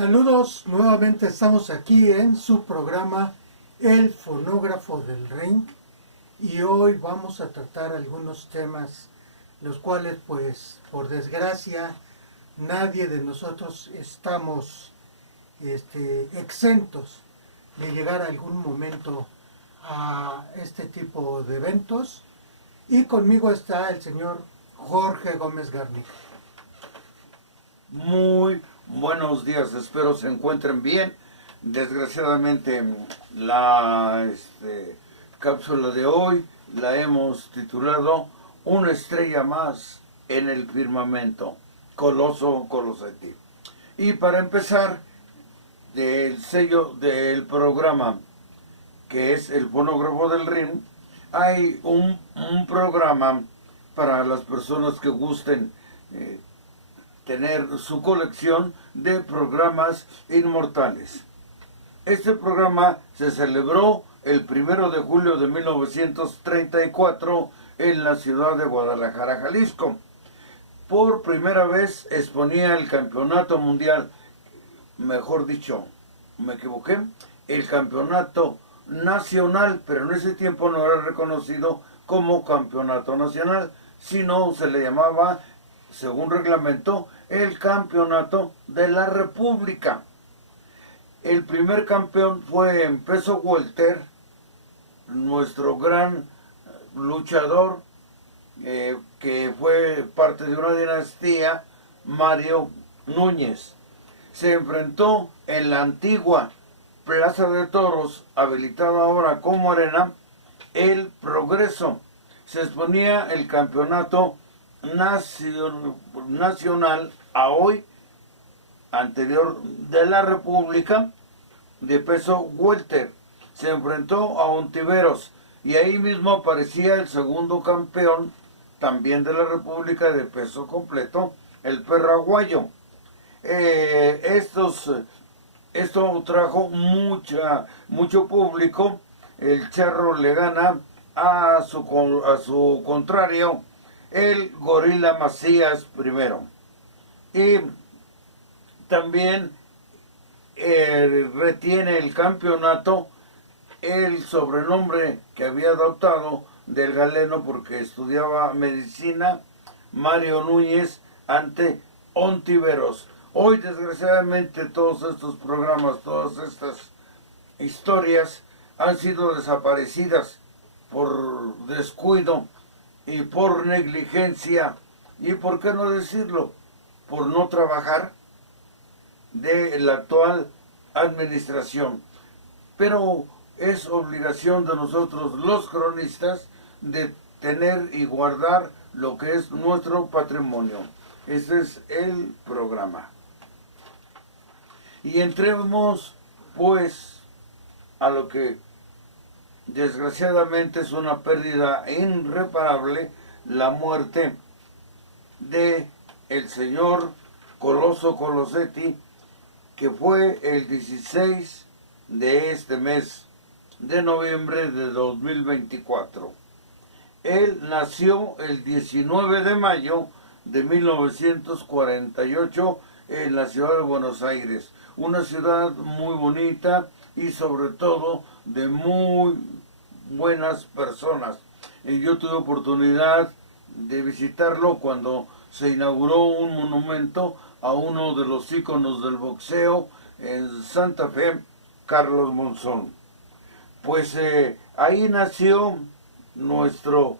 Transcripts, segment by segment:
Saludos, nuevamente estamos aquí en su programa El Fonógrafo del Ring y hoy vamos a tratar algunos temas los cuales pues por desgracia nadie de nosotros estamos exentos de llegar a algún momento a este tipo de eventos y conmigo está el señor Jorge Gómez Garnica. Muy buenos días, espero se encuentren bien. Desgraciadamente la cápsula de hoy la hemos titulado Una estrella más en el firmamento, Coloso Colosetti. Y para empezar, del sello del programa que es el Fonógrafo del Ring, hay un programa para las personas que gusten tener su colección de programas inmortales. Este programa se celebró el 1 de julio de 1934 en la ciudad de Guadalajara, Jalisco. Por primera vez exponía el campeonato mundial, mejor dicho, me equivoqué, el campeonato nacional, pero en ese tiempo no era reconocido como campeonato nacional, sino se le llamaba, según reglamento, el campeonato de la República. El primer campeón fue en peso welter, nuestro gran luchador, que fue parte de una dinastía, Mario Núñez. Se enfrentó en la antigua Plaza de Toros, habilitada ahora como arena, El Progreso. Se exponía el campeonato nacional a hoy, anterior de la República, de peso welter. Se enfrentó a Ontiveros y ahí mismo aparecía el segundo campeón, también de la República, de peso completo, el Perro Aguayo. Esto trajo mucho público. El Charro le gana a su contrario, el Gorila Macías primero. Y también retiene el campeonato el sobrenombre que había adoptado del galeno porque estudiaba medicina, Mario Núñez, ante Ontiveros. Hoy desgraciadamente todos estos programas, todas estas historias han sido desaparecidas por descuido y por negligencia y, por qué no decirlo, por no trabajar de la actual administración. Pero es obligación de nosotros los cronistas de tener y guardar lo que es nuestro patrimonio. Ese es el programa. Y entremos pues a lo que desgraciadamente es una pérdida irreparable, la muerte de el señor Coloso Colosetti, que fue el 16 de este mes de noviembre de 2024. Él nació el 19 de mayo de 1948 en la ciudad de Buenos Aires, una ciudad muy bonita y sobre todo de muy buenas personas. Y yo tuve oportunidad de visitarlo cuando se inauguró un monumento a uno de los íconos del boxeo en Santa Fe, Carlos Monzón. Pues ahí nació nuestro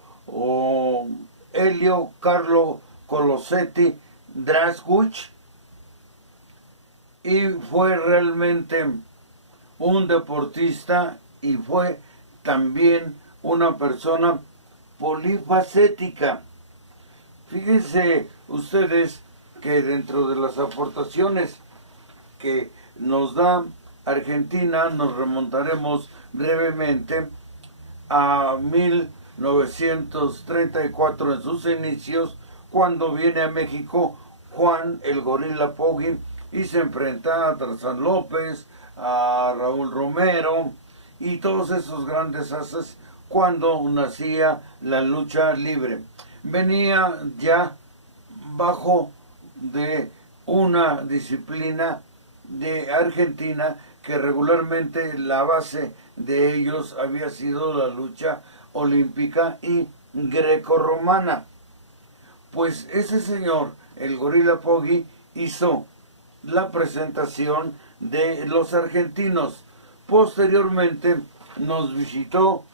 Helio Carlo Colosetti Drašković y fue realmente un deportista y fue también una persona polifacética. Fíjense ustedes que dentro de las aportaciones que nos da Argentina nos remontaremos brevemente a 1934 en sus inicios, cuando viene a México Juan el Gorila Poggi y se enfrenta a Tarzán López, a Raúl Romero y todos esos grandes haces cuando nacía la lucha libre. Venía ya bajo de una disciplina de Argentina, que regularmente la base de ellos había sido la lucha olímpica y grecorromana. Pues ese señor, el Gorilla Poggi, hizo la presentación de los argentinos. Posteriormente nos visitó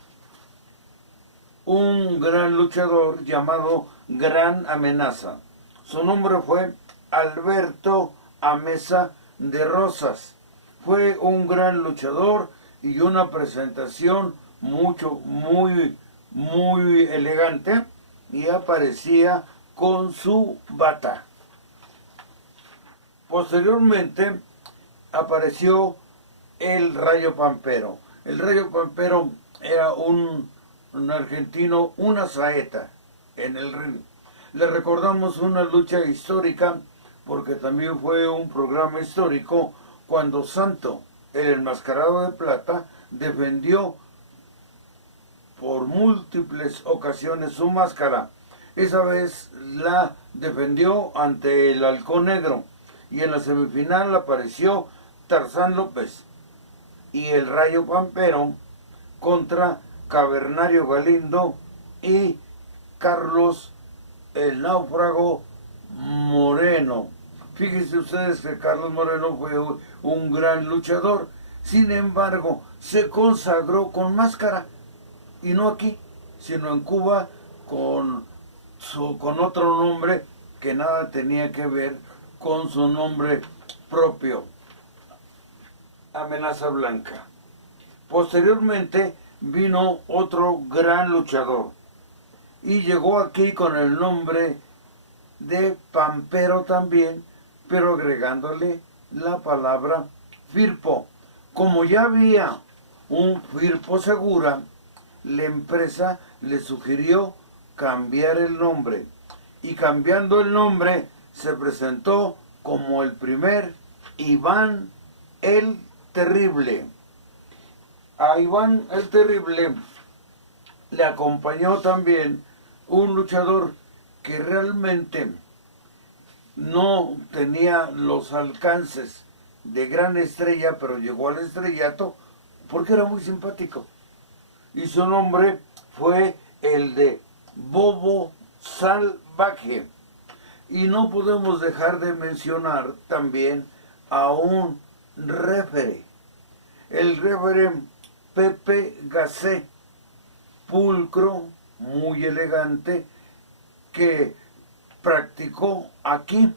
un gran luchador llamado Gran Amenaza. Su nombre fue Alberto Amesa de Rosas. Fue un gran luchador y una presentación muy elegante, y aparecía con su bata. Posteriormente apareció el Rayo Pampero. El Rayo Pampero era un argentino, una saeta en el ring. Le recordamos una lucha histórica porque también fue un programa histórico cuando Santo, el enmascarado de plata, defendió por múltiples ocasiones su máscara. Esa vez la defendió ante el Halcón Negro, y en la semifinal apareció Tarzán López y el Rayo Pampero contra Cavernario Galindo y Carlos el Náufrago Moreno. Fíjense ustedes que Carlos Moreno fue un gran luchador, sin embargo se consagró con máscara, y no aquí, sino en Cuba con otro nombre que nada tenía que ver con su nombre propio, Amenaza Blanca. Posteriormente vino otro gran luchador y llegó aquí con el nombre de Pampero también, pero agregándole la palabra Firpo. Como ya había un Firpo Segura, la empresa le sugirió cambiar el nombre, y cambiando el nombre se presentó como el primer Iván el Terrible. A Iván el Terrible le acompañó también un luchador que realmente no tenía los alcances de gran estrella, pero llegó al estrellato porque era muy simpático. Y su nombre fue el de Bobo Salvaje. Y no podemos dejar de mencionar también a un réfere, el réfere Pepe Gacé, pulcro, muy elegante, que practicó aquí,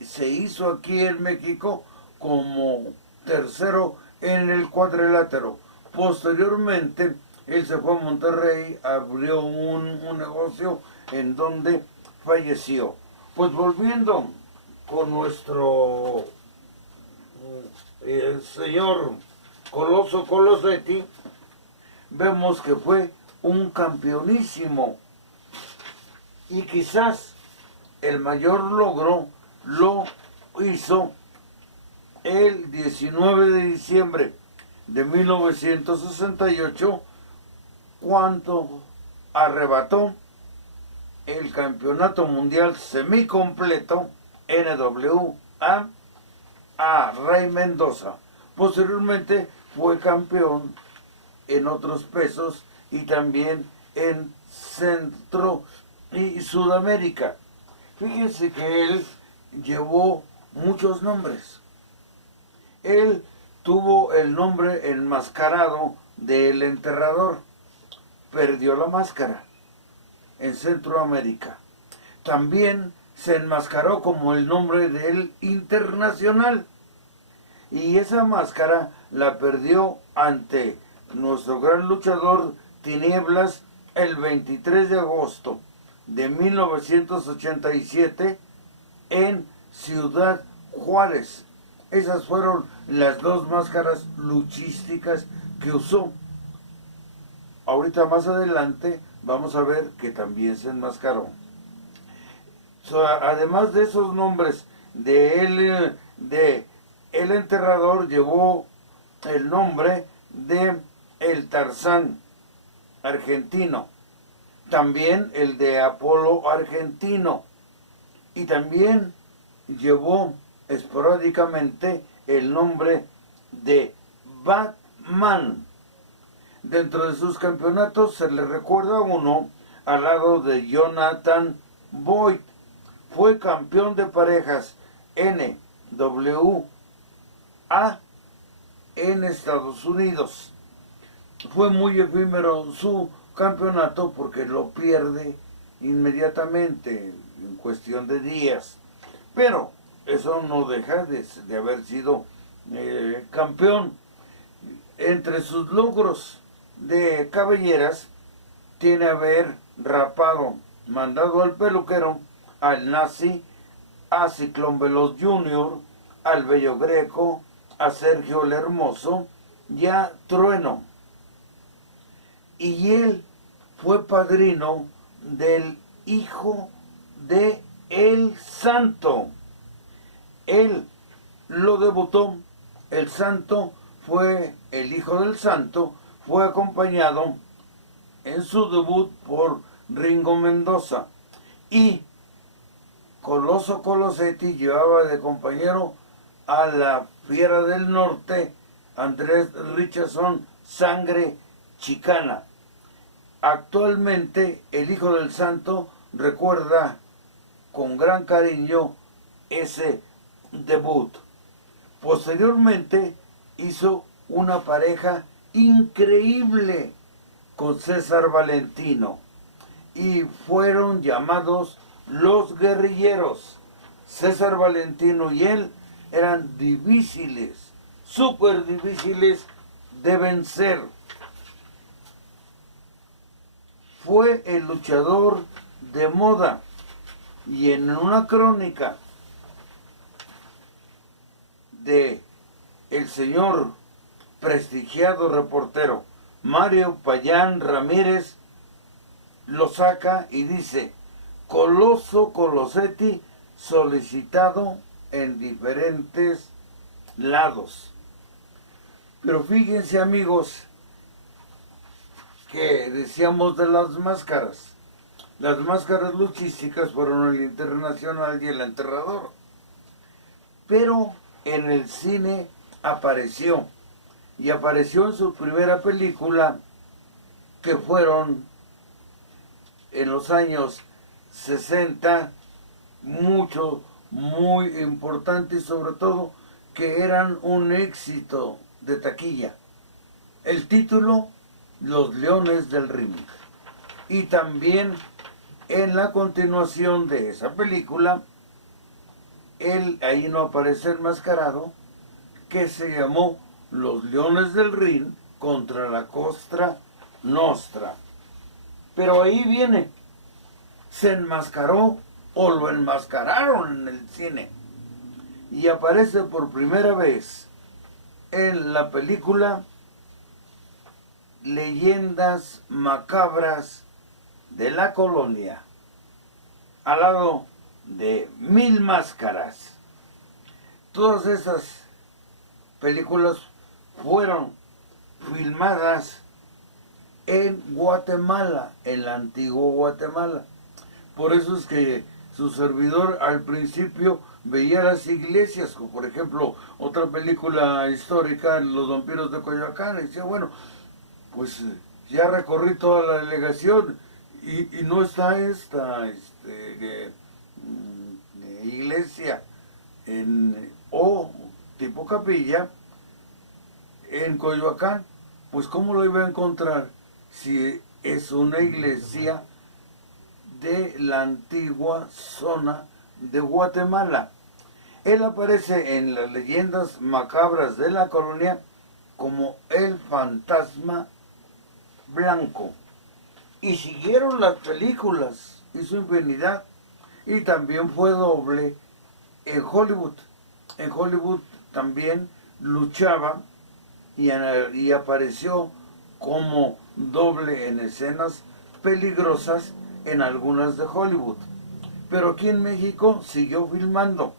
se hizo aquí en México como tercero en el cuadrilátero. Posteriormente, él se fue a Monterrey, abrió un negocio en donde falleció. Pues volviendo con nuestro señor Coloso Colosetti, vemos que fue un campeonísimo, y quizás el mayor logro lo hizo el 19 de diciembre de 1968, cuando arrebató el campeonato mundial semicompleto NWA a Rey Mendoza. Posteriormente fue campeón en otros pesos y también en Centro y Sudamérica. Fíjense que él llevó muchos nombres. Él tuvo el nombre enmascarado del Enterrador, perdió la máscara en Centroamérica. También se enmascaró como el nombre del Internacional, y esa máscara la perdió ante nuestro gran luchador Tinieblas el 23 de agosto de 1987 en Ciudad Juárez. Esas fueron las dos máscaras luchísticas que usó. Ahorita más adelante vamos a ver que también se enmascaró. Además de esos nombres de él, de El Enterrador, llevó el nombre de El Tarzán argentino, también el de Apolo argentino, y también llevó esporádicamente el nombre de Batman. Dentro de sus campeonatos se le recuerda uno al lado de Jonathan Boyd. Fue campeón de parejas NWA en Estados Unidos. Fue muy efímero su campeonato porque lo pierde inmediatamente en cuestión de días. Pero eso no deja de haber sido campeón. Entre sus logros de cabelleras tiene haber rapado, mandado al peluquero, al Nazi, a Ciclón Veloz Jr., al Bello Greco, a Sergio el Hermoso y a Trueno. Y él fue padrino del hijo de El Santo. Él lo debutó. El Santo fue el hijo del Santo, fue acompañado en su debut por Ringo Mendoza. Y Coloso Colosetti llevaba de compañero a la Fiera del Norte, Andrés Richardson, Sangre Chicana. Actualmente el hijo del Santo recuerda con gran cariño ese debut. Posteriormente hizo una pareja increíble con César Valentino y fueron llamados Los Guerrilleros. César Valentino y él eran difíciles, súper difíciles de vencer. Fue el luchador de moda y en una crónica de el señor prestigiado reportero Mario Payán Ramírez lo saca y dice: Coloso Colosetti solicitado en diferentes lados. Pero fíjense, amigos, que decíamos de las máscaras. Las máscaras luchísticas fueron el Internacional y el Enterrador. Pero en el cine apareció. Y apareció en su primera película, que fueron en los años 60, muy importantes, sobre todo que eran un éxito de taquilla. El título, Los Leones del Ring. Y también en la continuación de esa película, él ahí no aparece enmascarado, que se llamó Los Leones del Ring contra la Cosa Nostra. Pero ahí viene, se enmascaró o lo enmascararon en el cine y aparece por primera vez en la película Leyendas Macabras de la Colonia, al lado de Mil Máscaras. Todas esas películas fueron filmadas en Guatemala, en la antigua Guatemala. Por eso es que su servidor al principio veía las iglesias, como por ejemplo otra película histórica, Los Vampiros de Coyoacán, y decía, bueno, pues ya recorrí toda la delegación y no está esta iglesia o tipo capilla en Coyoacán. Pues ¿cómo lo iba a encontrar si es una iglesia de la antigua zona de Guatemala? Él aparece en las Leyendas Macabras de la Colonia como el fantasma blanco. Y siguieron las películas y su infinidad. Y también fue doble en Hollywood. En Hollywood también luchaba y apareció como doble en escenas peligrosas en algunas de Hollywood. Pero aquí en México siguió filmando.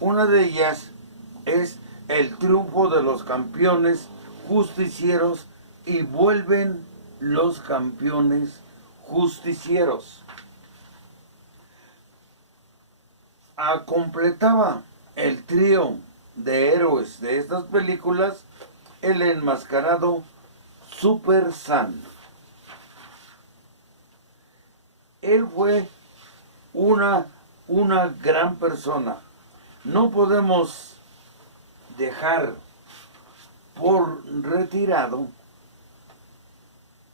Una de ellas es El triunfo de los campeones justicieros y vuelven los campeones justicieros. Completaba el trío de héroes de estas películas, el enmascarado Super San. Él fue una gran persona. No podemos dejar por retirado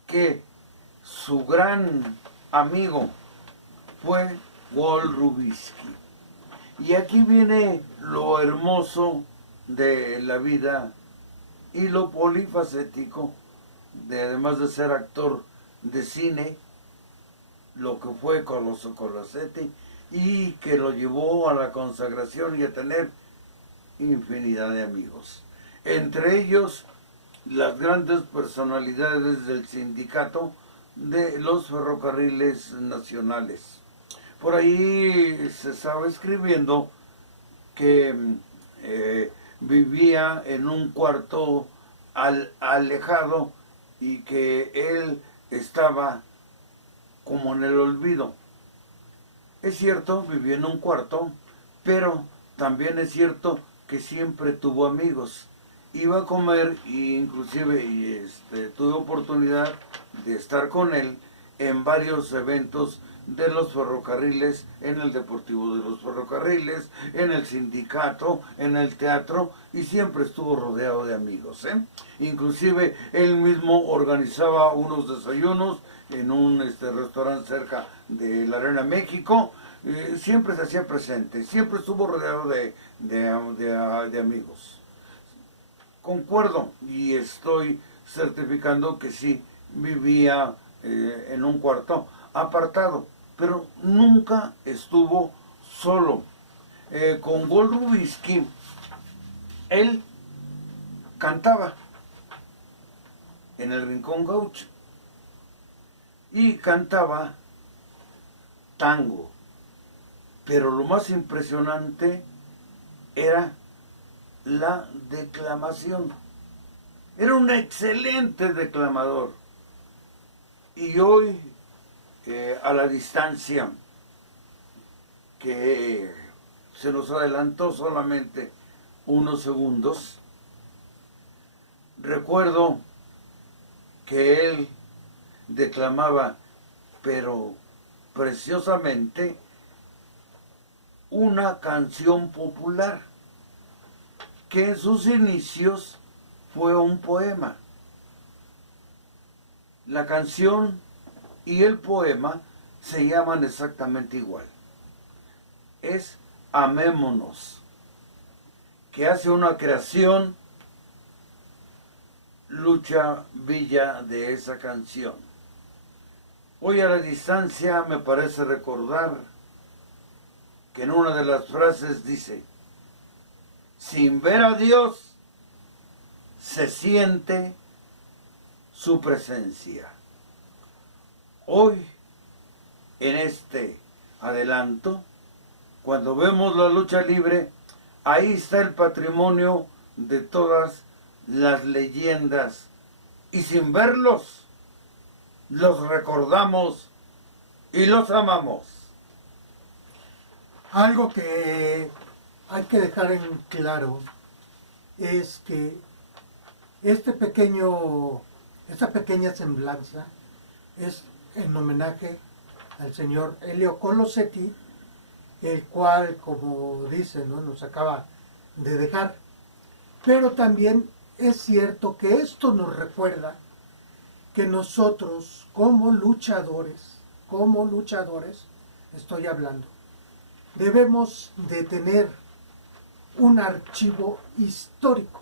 que su gran amigo fue Walt Rubinsky. Y aquí viene lo hermoso de la vida y lo polifacético, además de ser actor de cine, lo que fue Colosso Colosetti, y que lo llevó a la consagración y a tener infinidad de amigos. Entre ellos, las grandes personalidades del sindicato de los ferrocarriles nacionales. Por ahí se estaba escribiendo que vivía en un cuarto alejado y que él estaba como en el olvido. Es cierto, vivió en un cuarto, pero también es cierto que siempre tuvo amigos. Iba a comer e inclusive tuve oportunidad de estar con él en varios eventos de los ferrocarriles, en el Deportivo de los Ferrocarriles, en el sindicato, en el teatro, y siempre estuvo rodeado de amigos. Inclusive él mismo organizaba unos desayunos en un restaurante cerca de la Arena México. Siempre se hacía presente, siempre estuvo rodeado de amigos. Concuerdo y estoy certificando que sí vivía en un cuarto apartado, pero nunca estuvo solo. Con Walt Rubinsky, él cantaba en el Rincón Gaucho y cantaba tango, pero lo más impresionante era la declamación. Era un excelente declamador. Y hoy, a la distancia, que se nos adelantó solamente unos segundos, recuerdo que él declamaba, pero preciosamente, una canción popular que en sus inicios fue un poema. La canción y el poema se llaman exactamente igual. Es Amémonos, que hace una creación Lucha Villa de esa canción. Hoy a la distancia me parece recordar que en una de las frases dice: sin ver a Dios se siente su presencia. Hoy, en este adelanto, cuando vemos la lucha libre, ahí está el patrimonio de todas las leyendas. Y sin verlos, los recordamos y los amamos. Algo que hay que dejar en claro es que esta pequeña semblanza es en homenaje al señor Elio Colosetti, el cual, como dicen, ¿no?, nos acaba de dejar. Pero también es cierto que esto nos recuerda que nosotros, como luchadores, estoy hablando, debemos de tener un archivo histórico,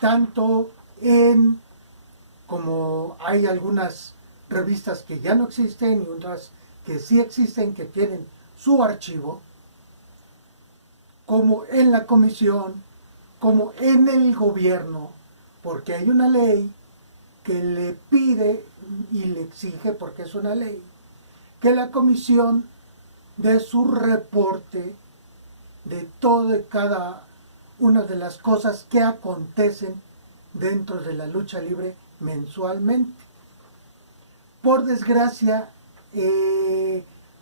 tanto como hay algunas revistas que ya no existen y otras que sí existen, que tienen su archivo, como en la comisión, como en el gobierno, porque hay una ley que le pide y le exige, porque es una ley, que la comisión dé su reporte de todo y cada una de las cosas que acontecen dentro de la lucha libre mensualmente. Por desgracia,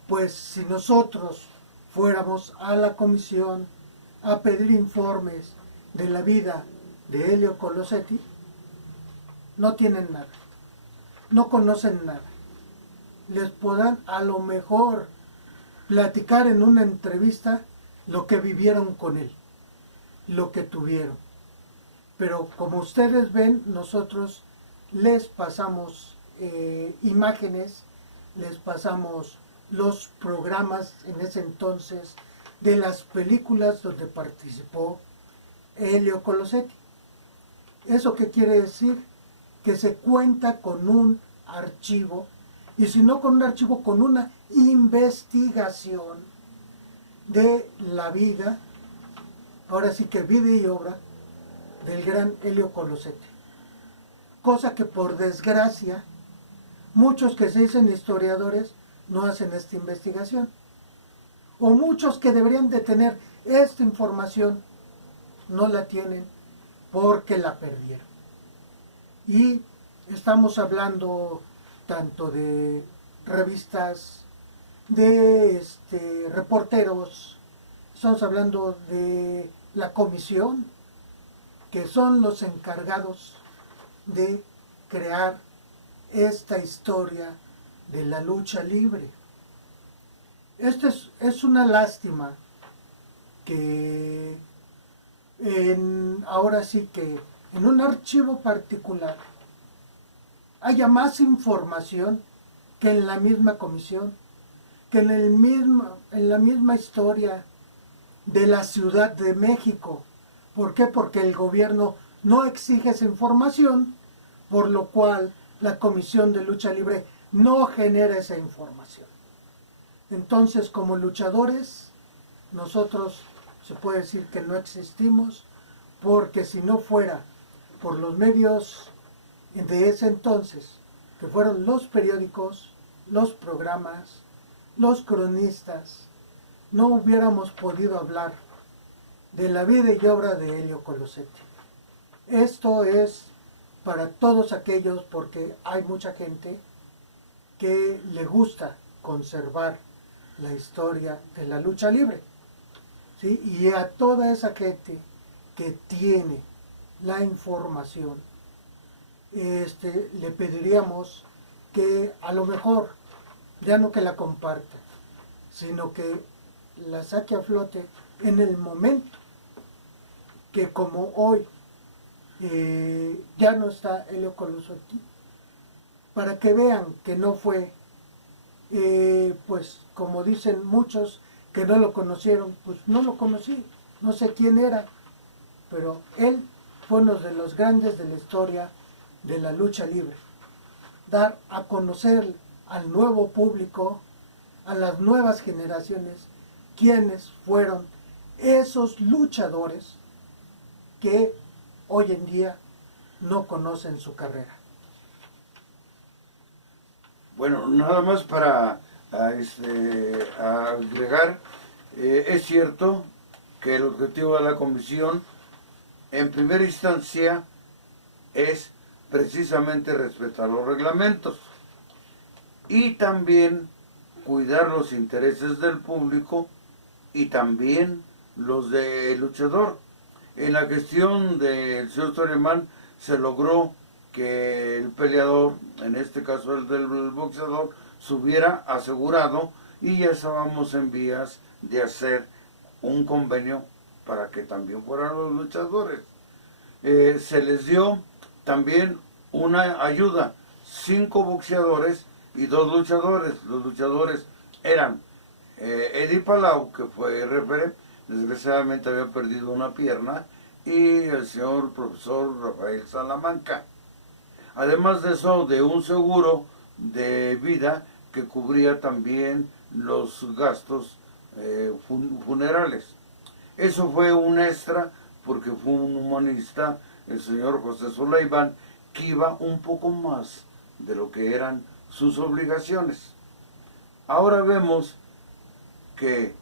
pues si nosotros fuéramos a la comisión a pedir informes de la vida de Elio Colosetti, no tienen nada, no conocen nada. Les podrán a lo mejor platicar en una entrevista lo que vivieron con él, lo que tuvieron. Pero como ustedes ven, nosotros les pasamos imágenes, les pasamos los programas en ese entonces de las películas donde participó Elio Colosetti. ¿Eso qué quiere decir? Que se cuenta con un archivo, y si no con un archivo, con una investigación de la vida, ahora sí que vida y obra, del gran Elio Colosetti. Cosa que por desgracia, muchos que se dicen historiadores no hacen esta investigación. O muchos que deberían de tener esta información no la tienen porque la perdieron. Y estamos hablando tanto de revistas, de reporteros, estamos hablando de la comisión, que son los encargados de crear esta historia de la lucha libre. Es una lástima que ahora sí que en un archivo particular haya más información que en la misma comisión, que en la misma historia de la Ciudad de México. ¿Por qué? Porque el gobierno no exige esa información, por lo cual la Comisión de Lucha Libre no genera esa información. Entonces, como luchadores, nosotros se puede decir que no existimos, porque si no fuera por los medios de ese entonces, que fueron los periódicos, los programas, los cronistas, no hubiéramos podido hablar de la vida y obra de Elio Colosetti. Esto es para todos aquellos, porque hay mucha gente que le gusta conservar la historia de la lucha libre, ¿sí? Y a toda esa gente que tiene la información, le pediríamos que a lo mejor ya no que la comparta, sino que la saque a flote en el momento que, como hoy ya no está Elio Colosetti, para que vean que no fue, pues como dicen muchos que no lo conocieron, pues no lo conocí, no sé quién era, pero él fue uno de los grandes de la historia de la lucha libre. Dar a conocer al nuevo público, a las nuevas generaciones, quiénes fueron esos luchadores que hoy en día no conocen su carrera. Bueno, nada más para agregar, es cierto que el objetivo de la comisión en primera instancia es precisamente respetar los reglamentos y también cuidar los intereses del público y también los del luchador. En la gestión del señor Stoneman se logró que el peleador, en este caso el del boxeador, se hubiera asegurado, y ya estábamos en vías de hacer un convenio para que también fueran los luchadores. Se les dio también una ayuda, 5 boxeadores y 2 luchadores. Los luchadores eran Eddie Palau, que fue referee, desgraciadamente había perdido una pierna, y el señor profesor Rafael Salamanca. Además de eso, de un seguro de vida que cubría también los gastos funerales. Eso fue un extra porque fue un humanista, el señor José Sulaimán, que iba un poco más de lo que eran sus obligaciones. Ahora vemos que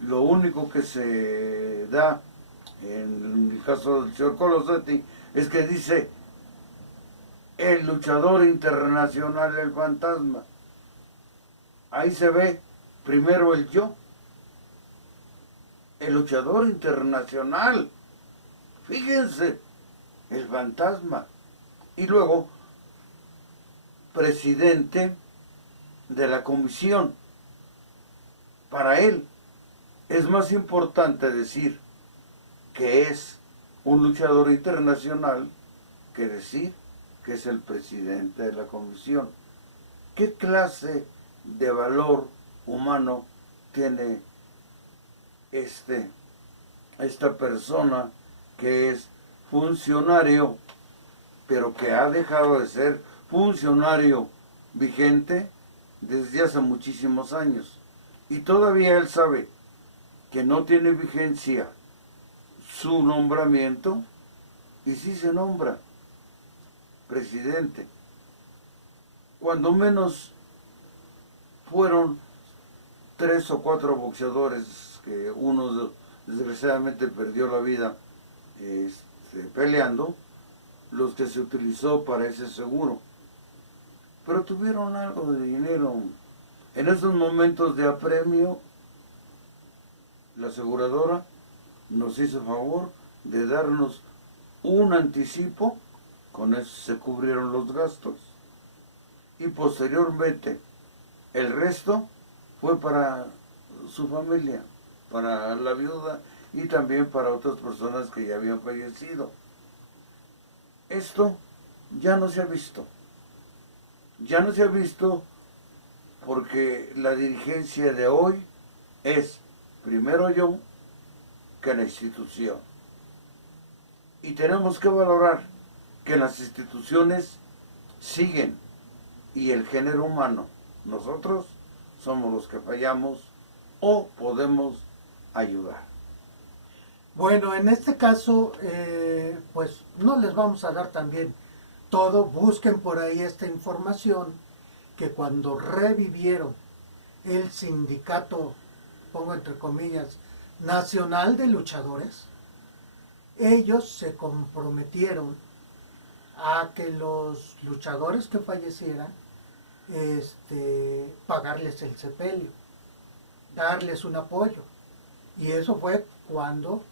lo único que se da en el caso del señor Colosetti es que dice el luchador internacional, el fantasma. Ahí se ve primero el yo el luchador internacional. Fíjense, el fantasma. Y luego, presidente de la comisión. Para él es más importante decir que es un luchador internacional que decir que es el presidente de la comisión. ¿Qué clase de valor humano tiene esta persona que es funcionario, pero que ha dejado de ser funcionario vigente desde hace muchísimos años? Y todavía él sabe que no tiene vigencia su nombramiento, y sí se nombra presidente. Cuando menos fueron 3 o 4 boxeadores, que uno desgraciadamente perdió la vida peleando, los que se utilizó para ese seguro. Pero tuvieron algo de dinero. En esos momentos de apremio, la aseguradora nos hizo favor de darnos un anticipo, con eso se cubrieron los gastos, y posteriormente el resto fue para su familia, para la viuda y también para otras personas que ya habían fallecido. Esto ya no se ha visto. Ya no se ha visto porque la dirigencia de hoy es primero yo que la institución. Y tenemos que valorar que las instituciones siguen y el género humano, nosotros somos los que fallamos o podemos ayudar. Bueno, en este caso, pues no les vamos a dar también todo. Busquen por ahí esta información, que cuando revivieron el sindicato, pongo entre comillas, nacional de luchadores, ellos se comprometieron a que los luchadores que fallecieran, pagarles el sepelio, darles un apoyo. Y eso fue cuando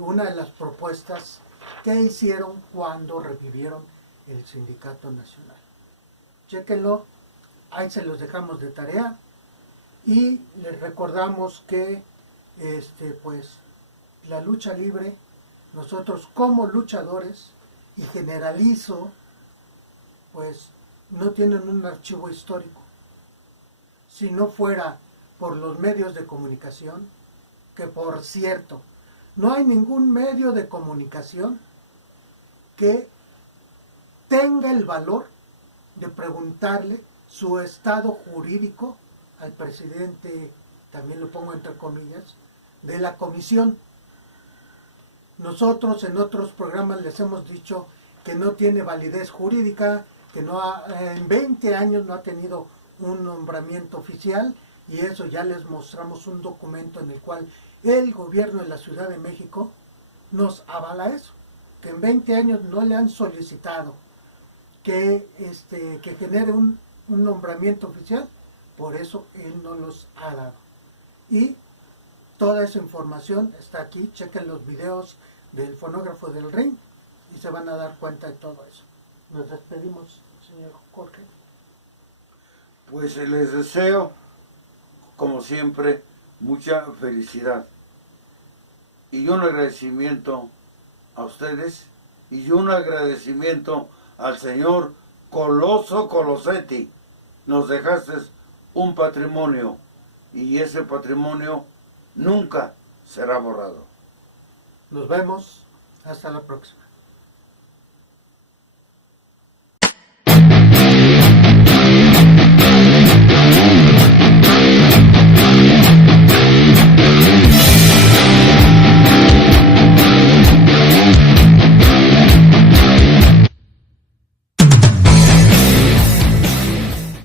una de las propuestas que hicieron cuando revivieron el sindicato nacional. Chéquenlo, ahí se los dejamos de tarea, y les recordamos que pues la lucha libre, nosotros como luchadores, y generalizo, pues no tienen un archivo histórico. Si no fuera por los medios de comunicación, que por cierto, no hay ningún medio de comunicación que tenga el valor de preguntarle su estado jurídico al presidente, también lo pongo entre comillas, de la comisión. Nosotros en otros programas les hemos dicho que no tiene validez jurídica, que en 20 años no ha tenido un nombramiento oficial, y eso ya les mostramos un documento en el cual el gobierno de la Ciudad de México nos avala eso, que en 20 años no le han solicitado que genere un nombramiento oficial, por eso él no los ha dado. Y toda esa información está aquí, chequen los videos del fonógrafo del ring y se van a dar cuenta de todo eso. Nos despedimos, señor Jorge. Pues les deseo, como siempre, mucha felicidad y un agradecimiento a ustedes y un agradecimiento al señor Coloso Colosetti. Nos dejaste un patrimonio y ese patrimonio nunca será borrado. Nos vemos, hasta la próxima.